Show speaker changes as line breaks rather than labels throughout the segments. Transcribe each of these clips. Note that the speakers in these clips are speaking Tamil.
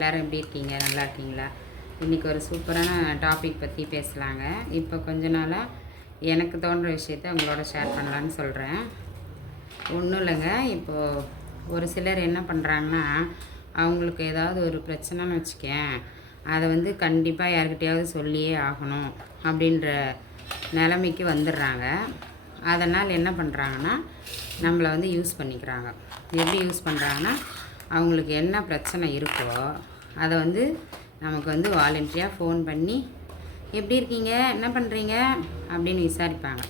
எல்லோரும் எப்படி இருக்கீங்க நல்லா இருக்கீங்களா இன்றைக்கி ஒரு சூப்பரான டாபிக் பற்றி பேசலாங்க இப்போ கொஞ்ச நாளாக எனக்கு தோன்ற விஷயத்த உங்களோட ஷேர் பண்ணலான்னு சொல்கிறேன் ஒன்றும் இல்லைங்க இப்போது ஒரு சிலர் என்ன பண்ணுறாங்கன்னா அவங்களுக்கு ஏதாவது ஒரு பிரச்சனைன்னு வச்சுக்கேன் அதை வந்து கண்டிப்பாக யாருக்கிட்டையாவது சொல்லியே ஆகணும் அப்படின்ற நிலைமைக்கு வந்துடுறாங்க அதனால் என்ன பண்ணுறாங்கன்னா நம்மளை வந்து யூஸ் பண்ணிக்கிறாங்க எப்படி யூஸ் பண்ணுறாங்கன்னா அவங்களுக்கு என்ன பிரச்சனை இருக்கோ அதை வந்து நமக்கு வந்து வாலண்ட்ரியாக ஃபோன் பண்ணி எப்படி இருக்கீங்க என்ன பண்ணுறீங்க அப்படின்னு விசாரிப்பாங்க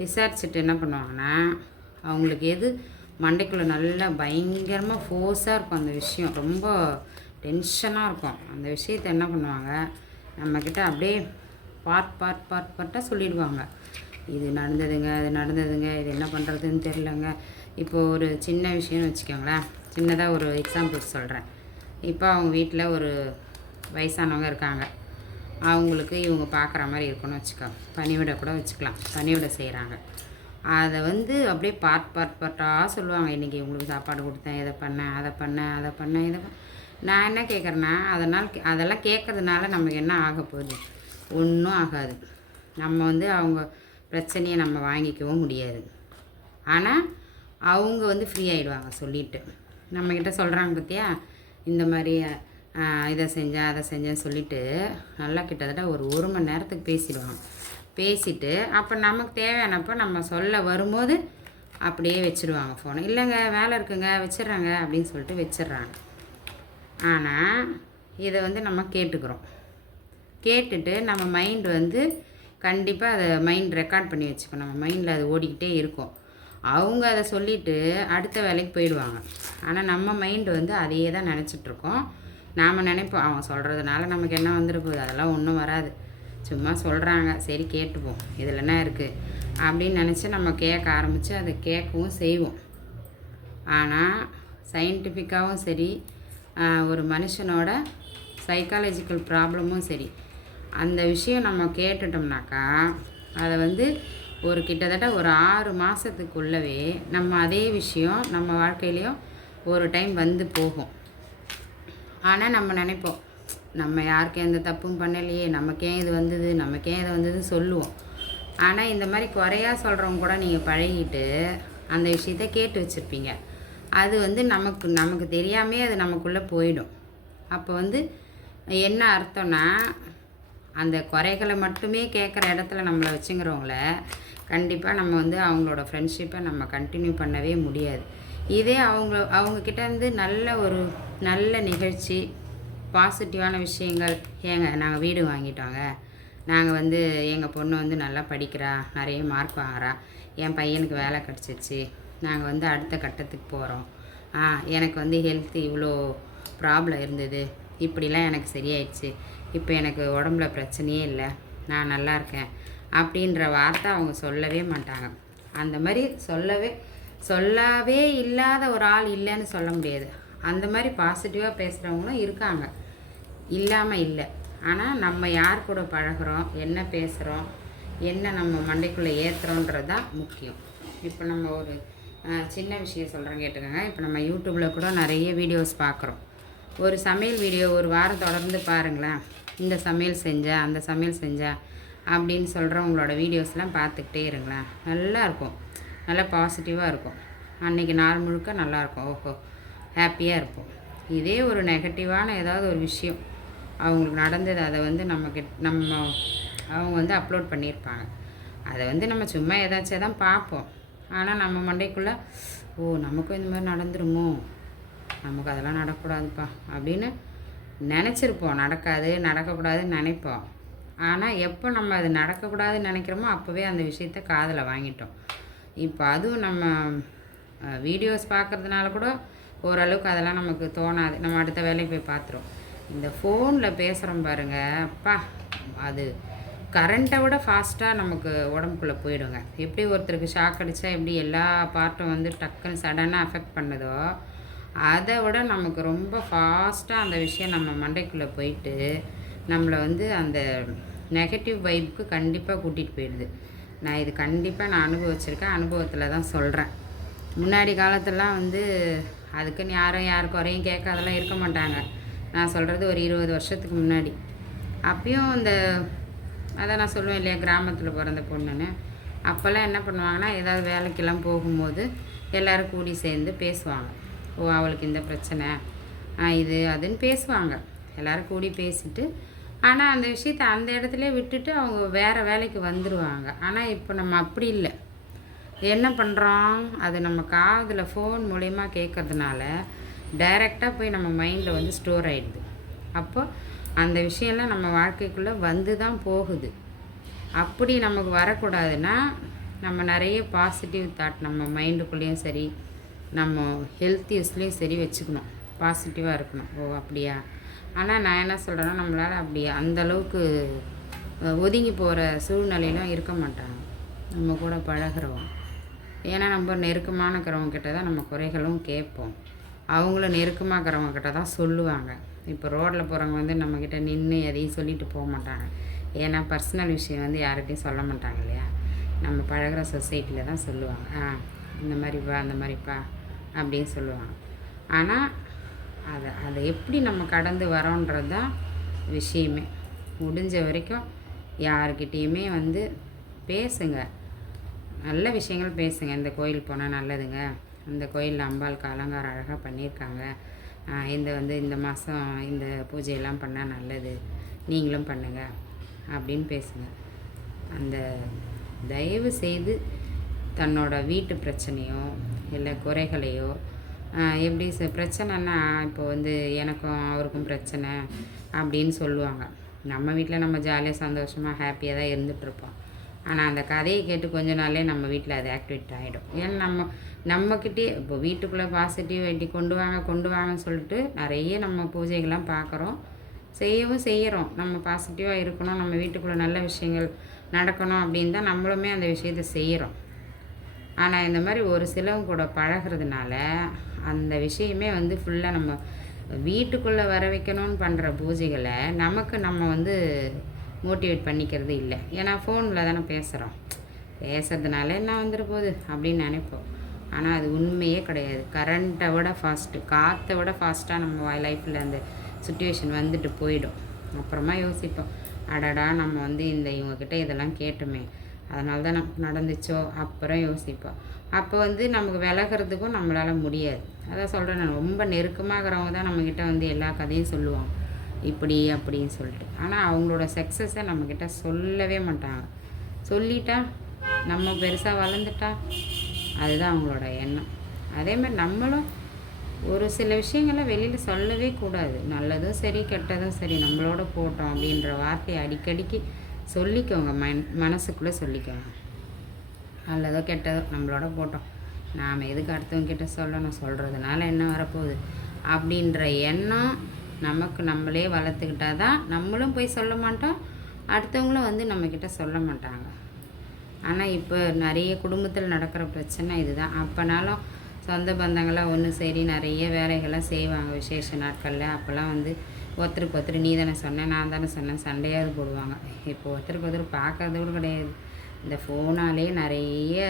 விசாரிச்சுட்டு என்ன பண்ணுவாங்கன்னா அவங்களுக்கு எது மண்டைக்குள்ளே நல்லா பயங்கரமாக ஃபோர்ஸாக இருக்கும் அந்த விஷயம் ரொம்ப டென்ஷனாக இருக்கும் அந்த விஷயத்தை என்ன பண்ணுவாங்க நம்மக்கிட்ட அப்படியே பார்ட் பார்ட் பார்ட் பார்ட்டாக சொல்லிடுவாங்க இது நடந்ததுங்க இது நடந்ததுங்க இது என்ன பண்ணுறதுன்னு தெரிலங்க இப்போது ஒரு சின்ன விஷயம்னு வச்சுக்கோங்களேன் சின்னதாக ஒரு எக்ஸாம்பிள் சொல்கிறேன் இப்போ அவங்க வீட்டில் ஒரு வயசானவங்க இருக்காங்க அவங்களுக்கு இவங்க பார்க்குற மாதிரி இருக்குன்னு வச்சுக்கோ பனிவிடை கூட வச்சுக்கலாம் பனிவிடை செய்கிறாங்க அதை வந்து அப்படியே பார்ட் பார்ட் பார்ட்டாக சொல்லுவாங்க இன்றைக்கி இவங்களுக்கு சாப்பாடு கொடுத்தேன் இதை பண்ணேன் அதை பண்ணேன் அதை பண்ணேன் இதை நான் என்ன கேட்குறேன்னா அதனால் அதெல்லாம் கேட்கறதுனால நமக்கு என்ன ஆக போகுது ஒன்றும் ஆகாது நம்ம வந்து அவங்க பிரச்சனையை நம்ம வாங்கிக்கவும் முடியாது ஆனால் அவங்க வந்து ஃப்ரீ ஆகிடுவாங்க சொல்லிவிட்டு நம்மக்கிட்ட சொல்கிறாங்க பார்த்தியா இந்த மாதிரி இதை செஞ்சேன் அதை செஞ்சேன் சொல்லிவிட்டு நல்லா கிட்டத்தட்ட ஒரு ஒரு மணி நேரத்துக்கு பேசிடுவாங்க பேசிவிட்டு அப்போ நமக்கு தேவையானப்போ நம்ம சொல்ல வரும்போது அப்படியே வச்சுருவாங்க ஃபோனு இல்லைங்க வேலை இருக்குங்க வச்சிட்றாங்க அப்படின்னு சொல்லிட்டு வச்சிட்றாங்க ஆனால் இதை வந்து நம்ம கேட்டுக்கிறோம் கேட்டுட்டு நம்ம மைண்டு வந்து கண்டிப்பாக அதை மைண்ட் ரெக்கார்ட் பண்ணி வச்சுக்கணும் நம்ம மைண்டில் அது ஓடிக்கிட்டே இருக்கும் அவங்க அதை சொல்லிவிட்டு அடுத்த வேலைக்கு போயிடுவாங்க ஆனால் நம்ம மைண்டு வந்து அதையே தான் நினச்சிட்ருக்கோம் நாம் நினைப்போம் அவன் சொல்கிறதுனால நமக்கு என்ன வந்துட போகுது அதெல்லாம் ஒன்றும் வராது சும்மா சொல்கிறாங்க சரி கேட்டுப்போம் இதில் என்ன இருக்குது அப்படின்னு நினச்சி நம்ம கேட்க ஆரம்பித்து அதை கேட்கவும் செய்வோம் ஆனால் சயின்டிஃபிக்காகவும் சரி ஒரு மனுஷனோட சைக்காலஜிக்கல் ப்ராப்ளமும் சரி அந்த விஷயம் நம்ம கேட்டுட்டோம்னாக்கா அதை வந்து ஒரு கிட்டத்தட்ட ஒரு ஆறு மாதத்துக்குள்ளவே நம்ம அதே விஷயம் நம்ம வாழ்க்கையிலையும் ஒரு டைம் வந்து போகும் ஆனால் நம்ம நினைப்போம் நம்ம யாருக்கும் எந்த தப்பும் பண்ணலையே நமக்கே இது வந்தது நமக்கே இது வந்ததுன்னு சொல்லுவோம் ஆனால் இந்த மாதிரி குறையா சொல்கிறவங்க கூட நீங்கள் பழகிட்டு அந்த விஷயத்த கேட்டு வச்சுருப்பீங்க அது வந்து நமக்கு நமக்கு தெரியாமே அது நமக்குள்ளே போயிடும் அப்போ வந்து என்ன அர்த்தம்னா அந்த குறைகளை மட்டுமே கேட்குற இடத்துல நம்மளை வச்சுங்கிறவங்கள கண்டிப்பாக நம்ம வந்து அவங்களோட ஃப்ரெண்ட்ஷிப்பை நம்ம கண்டினியூ பண்ணவே முடியாது இதே அவங்க அவங்கக்கிட்ட வந்து நல்ல ஒரு நல்ல நிகழ்ச்சி பாசிட்டிவான விஷயங்கள் ஏங்க நாங்கள் வீடு வாங்கிட்டோங்க நாங்கள் வந்து எங்கள் பொண்ணு வந்து நல்லா படிக்கிறா நிறைய மார்க் வாங்குறா என் பையனுக்கு வேலை கிடச்சிச்சு நாங்கள் வந்து அடுத்த கட்டத்துக்கு போகிறோம் ஆ எனக்கு வந்து ஹெல்த்து இவ்வளோ ப்ராப்ளம் இருந்தது இப்படிலாம் எனக்கு சரியாயிடுச்சு இப்போ எனக்கு உடம்புல பிரச்சனையே இல்லை நான் நல்லா இருக்கேன் அப்படின்ற வார்த்தை அவங்க சொல்லவே மாட்டாங்க அந்த மாதிரி சொல்லவே சொல்லவே இல்லாத ஒரு ஆள் இல்லைன்னு சொல்ல முடியாது அந்த மாதிரி பாசிட்டிவாக பேசுகிறவங்களும் இருக்காங்க இல்லாமல் இல்லை ஆனால் நம்ம யார் கூட பழகிறோம் என்ன பேசுகிறோம் என்ன நம்ம மண்டைக்குள்ளே ஏற்றுறோன்றது தான் முக்கியம் இப்போ நம்ம ஒரு சின்ன விஷயம் சொல்கிறேன் கேட்டுக்கோங்க இப்போ நம்ம யூடியூப்பில் கூட நிறைய வீடியோஸ் பார்க்குறோம் ஒரு சமையல் வீடியோ ஒரு வாரம் தொடர்ந்து பாருங்களேன் இந்த சமையல் செஞ்சா அந்த சமையல் செஞ்சா அப்படின்னு சொல்கிறவங்களோட வீடியோஸ்லாம் பார்த்துக்கிட்டே இருங்களேன் நல்லாயிருக்கும் நல்லா பாசிட்டிவாக இருக்கும் அன்றைக்கி நாள் முழுக்க நல்லாயிருக்கும் ஓஹோ ஹாப்பியாக இருப்போம் இதே ஒரு நெகட்டிவான ஏதாவது ஒரு விஷயம் அவங்களுக்கு நடந்தது அதை வந்து நமக்கு நம்ம அவங்க வந்து அப்லோட் பண்ணியிருப்பாங்க அதை வந்து நம்ம சும்மா ஏதாச்சும் தான் பார்ப்போம் ஆனால் நம்ம மண்டைக்குள்ளே ஓ நமக்கும் இந்த மாதிரி நடந்துருமோ நமக்கு அதெல்லாம் நடக்கூடாதுப்பா அப்படின்னு நினச்சிருப்போம் நடக்காது நடக்கக்கூடாதுன்னு நினைப்போம் ஆனால் எப்போ நம்ம அது நடக்கக்கூடாதுன்னு நினைக்கிறோமோ அப்போவே அந்த விஷயத்த காதில் வாங்கிட்டோம் இப்போ அதுவும் நம்ம வீடியோஸ் பார்க்குறதுனால கூட ஓரளவுக்கு அதெல்லாம் நமக்கு தோணாது நம்ம அடுத்த வேலைக்கு போய் பார்த்துரும் இந்த ஃபோனில் பேசுகிறோம் பாருங்கள் அப்பா அது கரண்ட்டை விட ஃபாஸ்ட்டாக நமக்கு உடம்புக்குள்ளே போயிடுங்க எப்படி ஒருத்தருக்கு ஷாக் அடித்தா எப்படி எல்லா பார்ட்டும் வந்து டக்குன்னு சடனாக அஃபெக்ட் பண்ணதோ அதை விட நமக்கு ரொம்ப ஃபாஸ்ட்டாக அந்த விஷயம் நம்ம மண்டைக்குள்ளே போயிட்டு நம்மளை வந்து அந்த நெகட்டிவ் வைப்புக்கு கண்டிப்பாக கூட்டிகிட்டு போயிடுது நான் இது கண்டிப்பாக நான் அனுபவிச்சிருக்கேன் அனுபவத்தில் தான் சொல்கிறேன் முன்னாடி காலத்துலலாம் வந்து அதுக்குன்னு யாரும் யார் குறையும் கேட்காதெல்லாம் இருக்க மாட்டாங்க நான் சொல்கிறது ஒரு இருபது வருஷத்துக்கு முன்னாடி அப்பயும் இந்த அதை நான் சொல்லுவேன் இல்லையா கிராமத்தில் பிறந்த பொண்ணுன்னு அப்போல்லாம் என்ன பண்ணுவாங்கன்னா ஏதாவது வேலைக்கெல்லாம் போகும்போது எல்லோரும் கூடி சேர்ந்து பேசுவாங்க ஓ அவளுக்கு இந்த பிரச்சனை இது அதுன்னு பேசுவாங்க எல்லோரும் கூடி பேசிட்டு ஆனால் அந்த விஷயத்த அந்த இடத்துல விட்டுட்டு அவங்க வேறு வேலைக்கு வந்துடுவாங்க ஆனால் இப்போ நம்ம அப்படி இல்லை என்ன பண்ணுறோம் அது நம்ம காதில் ஃபோன் மூலயமா கேட்கறதுனால டைரெக்டாக போய் நம்ம மைண்டில் வந்து ஸ்டோர் ஆகிடுது அப்போ அந்த விஷயம்லாம் நம்ம வாழ்க்கைக்குள்ளே வந்து தான் போகுது அப்படி நமக்கு வரக்கூடாதுன்னா நம்ம நிறைய பாசிட்டிவ் தாட் நம்ம மைண்டுக்குள்ளேயும் சரி நம்ம ஹெல்த் சரி வச்சுக்கணும் பாசிட்டிவாக இருக்கணும் ஓ அப்படியா ஆனால் நான் என்ன சொல்கிறேன்னா நம்மளால் அப்படி அந்தளவுக்கு ஒதுங்கி போகிற சூழ்நிலையிலும் இருக்க மாட்டாங்க நம்ம கூட பழகிறோம் ஏன்னா நம்ம நெருக்கமானக்கிறவங்க கிட்ட தான் நம்ம குறைகளும் கேட்போம் அவங்களும் நெருக்கமாக்கிறவங்க கிட்ட தான் சொல்லுவாங்க இப்போ ரோட்டில் போகிறவங்க வந்து நம்மக்கிட்ட நின்று எதையும் சொல்லிட்டு போக மாட்டாங்க ஏன்னா பர்சனல் விஷயம் வந்து யார்கிட்டையும் சொல்ல மாட்டாங்க இல்லையா நம்ம பழகிற சொசைட்டியில் தான் சொல்லுவாங்க ஆ இந்த மாதிரிப்பா அந்த மாதிரிப்பா அப்படின்னு சொல்லுவாங்க ஆனால் அதை அதை எப்படி நம்ம கடந்து வரோன்றது தான் விஷயமே முடிஞ்ச வரைக்கும் யாருக்கிட்டேயுமே வந்து பேசுங்க நல்ல விஷயங்கள் பேசுங்க இந்த கோயில் போனால் நல்லதுங்க இந்த கோயிலில் அம்பாளுக்கு அலங்காரம் அழகாக பண்ணியிருக்காங்க இந்த வந்து இந்த மாதம் இந்த பூஜையெல்லாம் பண்ணால் நல்லது நீங்களும் பண்ணுங்க அப்படின்னு பேசுங்க அந்த தயவு செய்து தன்னோட வீட்டு பிரச்சனையும் இல்லை குறைகளையோ எப்படி பிரச்சனைனா இப்போ வந்து எனக்கும் அவருக்கும் பிரச்சனை அப்படின்னு சொல்லுவாங்க நம்ம வீட்டில் நம்ம ஜாலியாக சந்தோஷமாக ஹாப்பியாக தான் இருந்துகிட்ருப்போம் ஆனால் அந்த கதையை கேட்டு கொஞ்ச நாளே நம்ம வீட்டில் அது ஆக்டிவேட் ஆகிடும் ஏன்னா நம்ம நம்மக்கிட்டே இப்போ வீட்டுக்குள்ளே பாசிட்டிவ் கொண்டு வாங்க கொண்டு வாங்கன்னு சொல்லிட்டு நிறைய நம்ம பூஜைகள்லாம் பார்க்குறோம் செய்யவும் செய்கிறோம் நம்ம பாசிட்டிவாக இருக்கணும் நம்ம வீட்டுக்குள்ளே நல்ல விஷயங்கள் நடக்கணும் அப்படின்னு தான் நம்மளுமே அந்த விஷயத்தை செய்கிறோம் ஆனால் இந்த மாதிரி ஒரு சிலவங்க கூட பழகிறதுனால அந்த விஷயமே வந்து ஃபுல்லாக நம்ம வீட்டுக்குள்ளே வர வைக்கணும்னு பண்ணுற பூஜைகளை நமக்கு நம்ம வந்து மோட்டிவேட் பண்ணிக்கிறது இல்லை ஏன்னா ஃபோனில் தானே பேசுகிறோம் பேசுறதுனால என்ன வந்துட போகுது அப்படின்னு நினைப்போம் ஆனால் அது உண்மையே கிடையாது கரண்ட்டை விட ஃபாஸ்ட்டு காற்றை விட ஃபாஸ்ட்டாக நம்ம லைஃப்பில் அந்த சுச்சுவேஷன் வந்துட்டு போயிடும் அப்புறமா யோசிப்போம் அடடா நம்ம வந்து இந்த இவங்கக்கிட்ட இதெல்லாம் கேட்டுமே அதனால தான் நமக்கு நடந்துச்சோ அப்புறம் யோசிப்போம் அப்போ வந்து நமக்கு விலகிறதுக்கும் நம்மளால் முடியாது அதான் சொல்கிறேன் ரொம்ப ரொம்ப நெருக்கமாகறவங்க தான் நம்மக்கிட்ட வந்து எல்லா கதையும் சொல்லுவாங்க இப்படி அப்படின்னு சொல்லிட்டு ஆனால் அவங்களோட சக்ஸஸை நம்மக்கிட்ட சொல்லவே மாட்டாங்க சொல்லிட்டா நம்ம பெருசாக வளர்ந்துட்டா அதுதான் அவங்களோட எண்ணம் அதே மாதிரி நம்மளும் ஒரு சில விஷயங்களை வெளியில் சொல்லவே கூடாது நல்லதும் சரி கெட்டதும் சரி நம்மளோட போட்டோம் அப்படின்ற வார்த்தையை அடிக்கடிக்கு சொல்லிக்கோங்க மன் மனசுக்குள்ளே சொல்லிக்கோங்க நல்லதோ கெட்டதோ நம்மளோட போட்டோம் நாம் எதுக்கு அடுத்தவங்கிட்ட சொல்லணும் சொல்கிறதுனால என்ன வரப்போகுது அப்படின்ற எண்ணம் நமக்கு நம்மளே வளர்த்துக்கிட்டா தான் நம்மளும் போய் சொல்ல மாட்டோம் அடுத்தவங்களும் வந்து நம்மக்கிட்ட சொல்ல மாட்டாங்க ஆனால் இப்போ நிறைய குடும்பத்தில் நடக்கிற பிரச்சனை இதுதான் அப்போனாலும் சொந்த பந்தங்களாக ஒன்று சரி நிறைய வேலைகள்லாம் செய்வாங்க விசேஷ நாட்களில் அப்போல்லாம் வந்து ஒருத்தருக்கு ஒருத்தர் நீ தானே சொன்ன நான் தானே சொன்னேன் சண்டையாவது போடுவாங்க இப்போ ஒருத்தருக்கு ஒருத்தர் பார்க்கறது கூட கிடையாது இந்த ஃபோனாலே நிறைய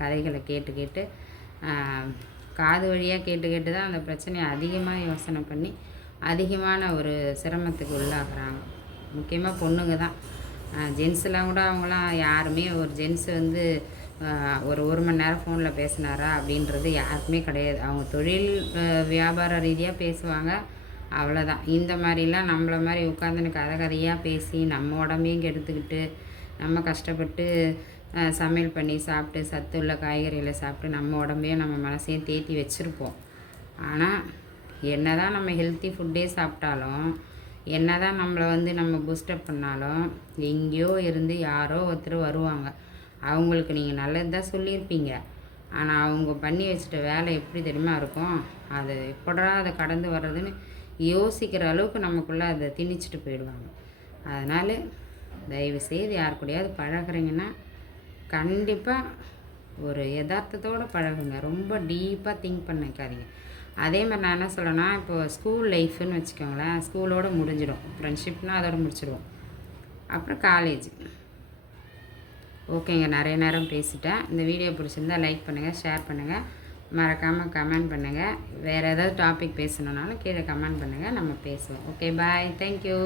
கதைகளை கேட்டு கேட்டு காது வழியாக கேட்டு கேட்டு தான் அந்த பிரச்சனையை அதிகமாக யோசனை பண்ணி அதிகமான ஒரு சிரமத்துக்கு உள்ளாகிறாங்க முக்கியமாக பொண்ணுங்க தான் ஜென்ஸ்லாம் கூட அவங்களாம் யாருமே ஒரு ஜென்ஸ் வந்து ஒரு ஒரு மணி நேரம் ஃபோனில் பேசினாரா அப்படின்றது யாருக்குமே கிடையாது அவங்க தொழில் வியாபார ரீதியாக பேசுவாங்க அவ்வளோதான் இந்த மாதிரிலாம் நம்மளை மாதிரி உட்காந்துன்னு கதை கதையாக பேசி நம்ம உடம்பையும் கெடுத்துக்கிட்டு நம்ம கஷ்டப்பட்டு சமையல் பண்ணி சாப்பிட்டு சத்து உள்ள காய்கறிகளை சாப்பிட்டு நம்ம உடம்பையும் நம்ம மனசையும் தேத்தி வச்சுருப்போம் ஆனால் என்ன தான் நம்ம ஹெல்த்தி ஃபுட்டே சாப்பிட்டாலும் என்ன தான் நம்மளை வந்து நம்ம பூஸ்டப் பண்ணாலும் எங்கேயோ இருந்து யாரோ ஒருத்தர் வருவாங்க அவங்களுக்கு நீங்கள் நல்லது தான் சொல்லியிருப்பீங்க ஆனால் அவங்க பண்ணி வச்சுட்ட வேலை எப்படி தெரியுமா இருக்கும் அது எப்படா அதை கடந்து வர்றதுன்னு யோசிக்கிற அளவுக்கு நமக்குள்ளே அதை திணிச்சிட்டு போயிடுவாங்க அதனால் தயவு யார் கூடயாவது பழகிறீங்கன்னா கண்டிப்பாக ஒரு யதார்த்தத்தோடு பழகுங்க ரொம்ப டீப்பாக திங்க் பண்ணிக்காதீங்க அதே மாதிரி நான் என்ன சொல்லணும்னா இப்போ ஸ்கூல் லைஃப்னு வச்சுக்கோங்களேன் ஸ்கூலோடு முடிஞ்சிடும் ஃப்ரெண்ட்ஷிப்னால் அதோடு முடிச்சிடுவோம் அப்புறம் காலேஜ் ஓகேங்க நிறைய நேரம் பேசிட்டேன் இந்த வீடியோ பிடிச்சிருந்தா லைக் பண்ணுங்கள் ஷேர் பண்ணுங்கள் மறக்காமல் கமெண்ட் பண்ணுங்கள் வேறு ஏதாவது டாபிக் பேசணுன்னாலும் கீழே கமெண்ட் பண்ணுங்கள் நம்ம பேசுவோம் ஓகே பாய் தேங்க்யூ